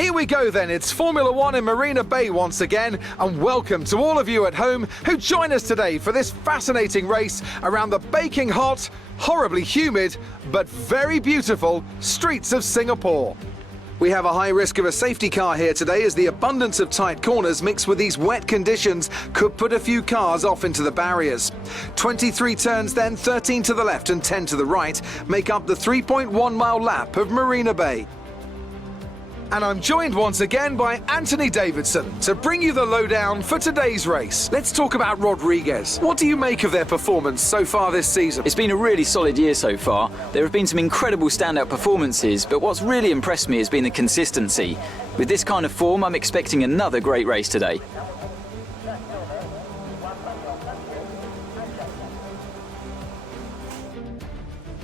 Here we go then, it's Formula One in Marina Bay once again, and welcome to all of you at home who join us today for this fascinating race around the baking hot, horribly humid, but very beautiful streets of Singapore. We have a high risk of a safety car here today as the abundance of tight corners mixed with these wet conditions could put a few cars off into the barriers. 23 turns then, 13 to the left and 10 to the right, make up the 3.1 mile lap of Marina Bay. And I'm joined once again by Anthony Davidson to bring you the lowdown for today's race. Let's talk about Rodriguez. What do you make of their performance so far this season? It's been a really solid year so far. There have been some incredible standout performances, but what's really impressed me has been the consistency. With this kind of form, I'm expecting another great race today.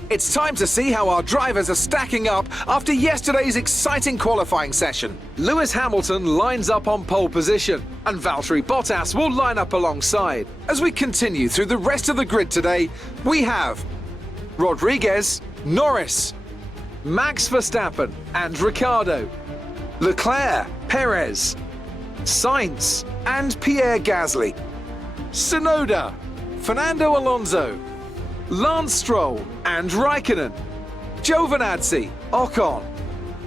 It's time to see how our drivers are stacking up after yesterday's exciting qualifying session. Lewis Hamilton lines up on pole position, and Valtteri Bottas will line up alongside. As we continue through the rest of the grid today, we have Rodriguez, Norris, Max Verstappen and Ricciardo, Leclerc, Perez, Sainz and Pierre Gasly, Tsunoda, Fernando Alonso, Lance Stroll and Raikkonen, Giovinazzi, Ocon,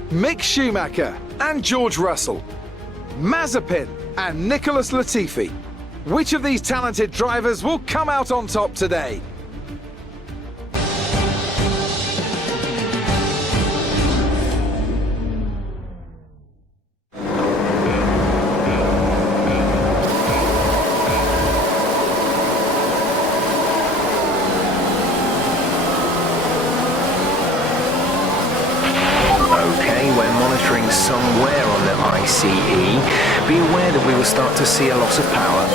Mick Schumacher and George Russell, Mazepin and Nicholas Latifi. Which of these talented drivers will come out on top today? Somewhere on the ICE, be aware that we will start to see a loss of power.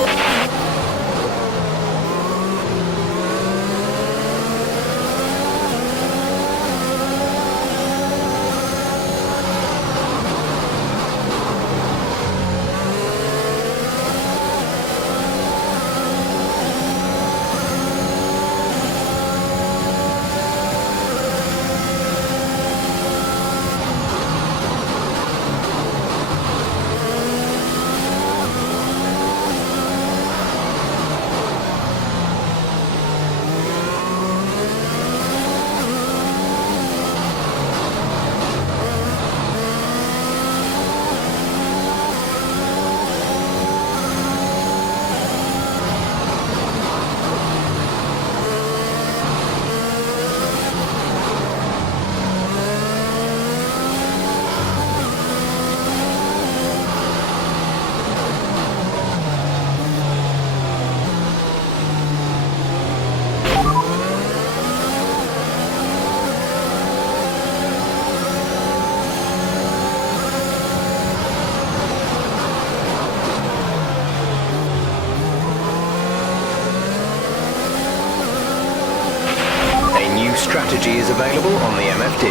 Strategy is available on the MFD.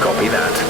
Copy that.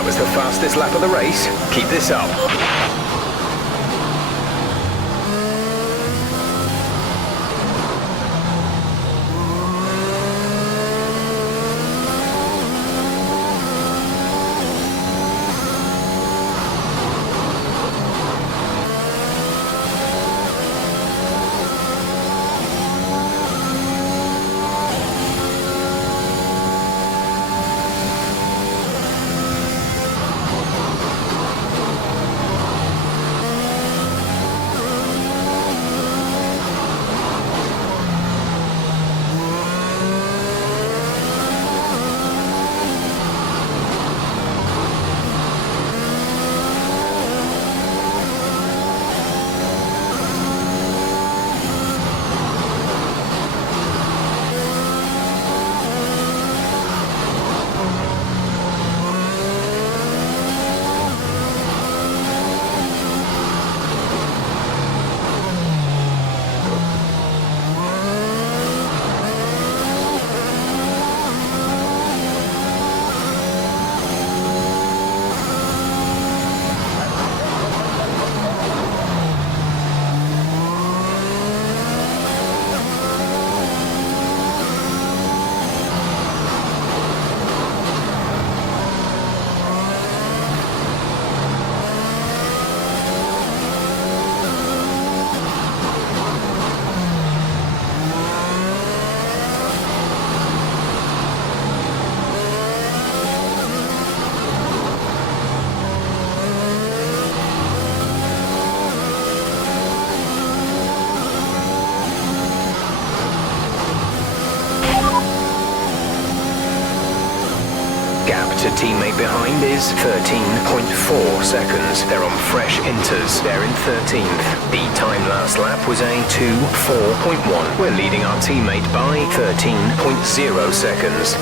That was the fastest lap of the race. Keep this up. Gap to teammate behind is 13.4 seconds. They're on fresh inters. They're in 13th. The time last lap was a 2:4.1. We're leading our teammate by 13.0 seconds.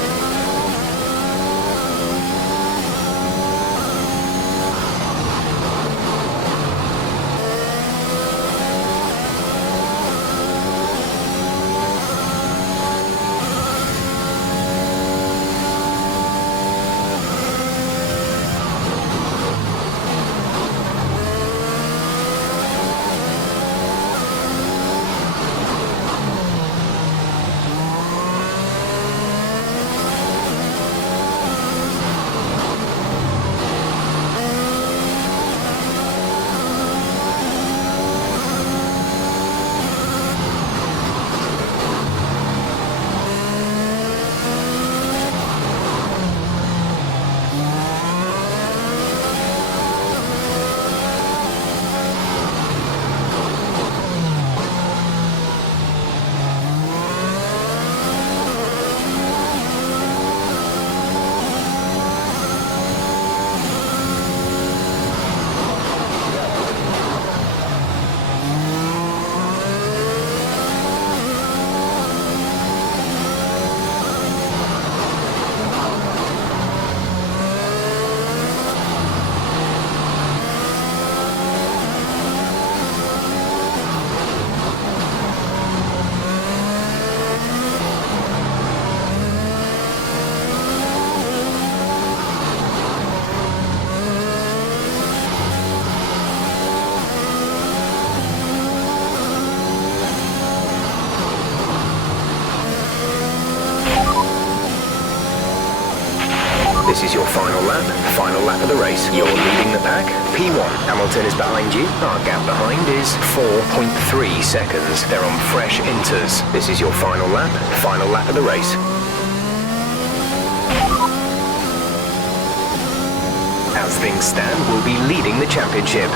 This is your final lap of the race. You're leading the pack. P1, Hamilton is behind you. Our gap behind is 4.3 seconds. They're on fresh inters. This is your final lap of the race. As things stand, we'll be leading the championship.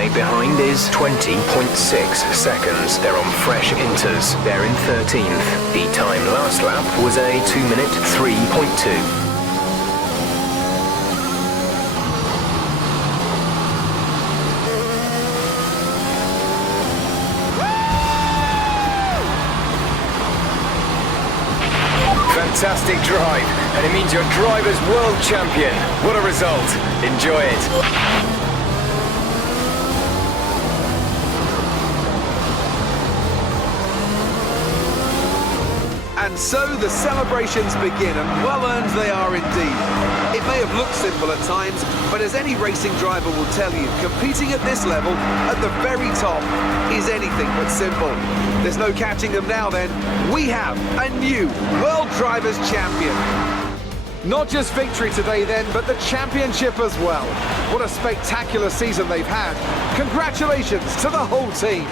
teammate behind is 20.6 seconds. They're on fresh inters. They're in 13th. The time last lap was a 2-minute 3.2. Fantastic drive, and it means your driver's world champion. What a result. Enjoy it. And so the celebrations begin, and well earned they are indeed. It may have looked simple at times, but as any racing driver will tell you, competing at this level, at the very top, is anything but simple. There's no catching them now then. We have a new World Drivers' Champion. Not just victory today then, but the championship as well. What a spectacular season they've had. Congratulations to the whole team.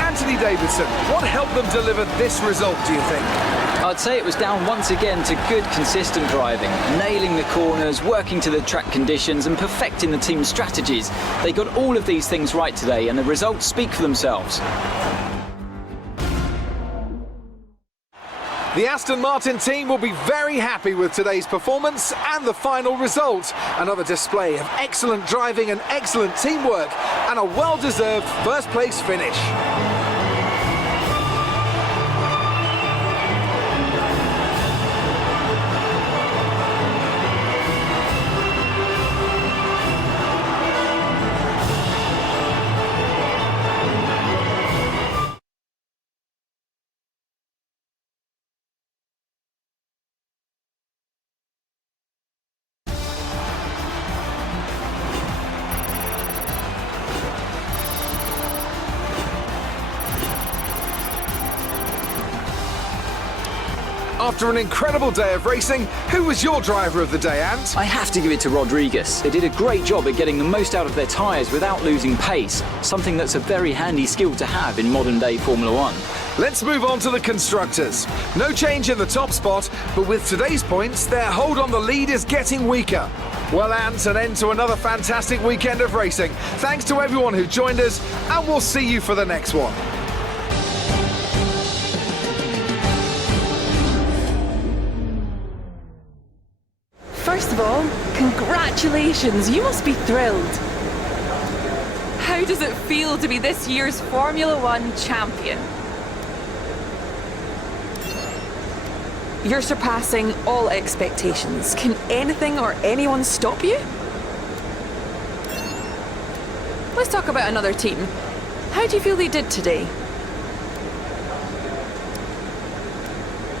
Anthony Davidson, what helped them deliver this result, do you think? I'd say it was down once again to good, consistent driving, nailing the corners, working to the track conditions and perfecting the team's strategies. They got all of these things right today, and the results speak for themselves. The Aston Martin team will be very happy with today's performance and the final result. Another display of excellent driving and excellent teamwork, and a well-deserved first-place finish. After an incredible day of racing, who was your driver of the day, Ant? I have to give it to Rodriguez. They did a great job at getting the most out of their tyres without losing pace, something that's a very handy skill to have in modern-day Formula One. Let's move on to the constructors. No change in the top spot, but with today's points, their hold on the lead is getting weaker. Well, Ant, an end to another fantastic weekend of racing. Thanks to everyone who joined us, and we'll see you for the next one. First of all, congratulations, you must be thrilled. How does it feel to be this year's Formula One champion? You're surpassing all expectations. Can anything or anyone stop you? Let's talk about another team. How do you feel they did today?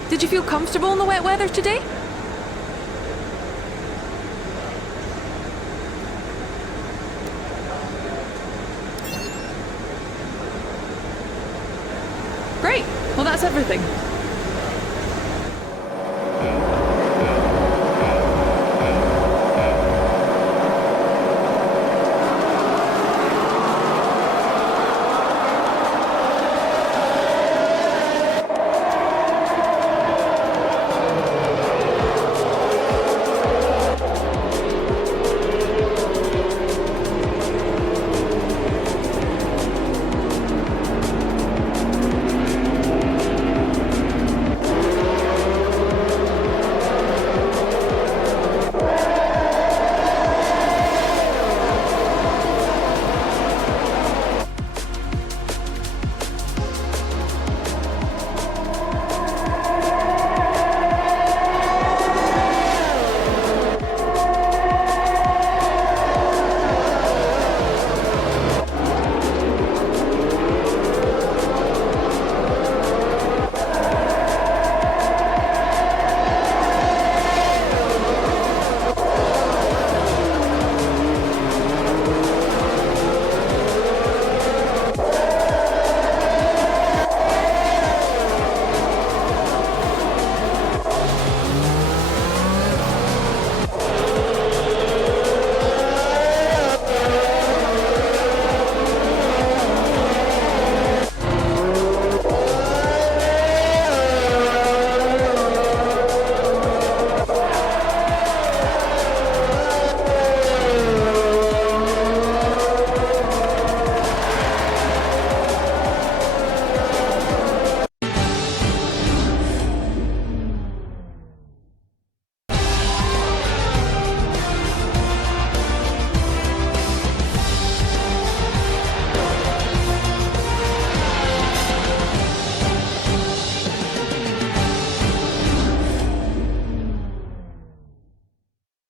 Did you feel comfortable in the wet weather today? Great. Well, that's everything.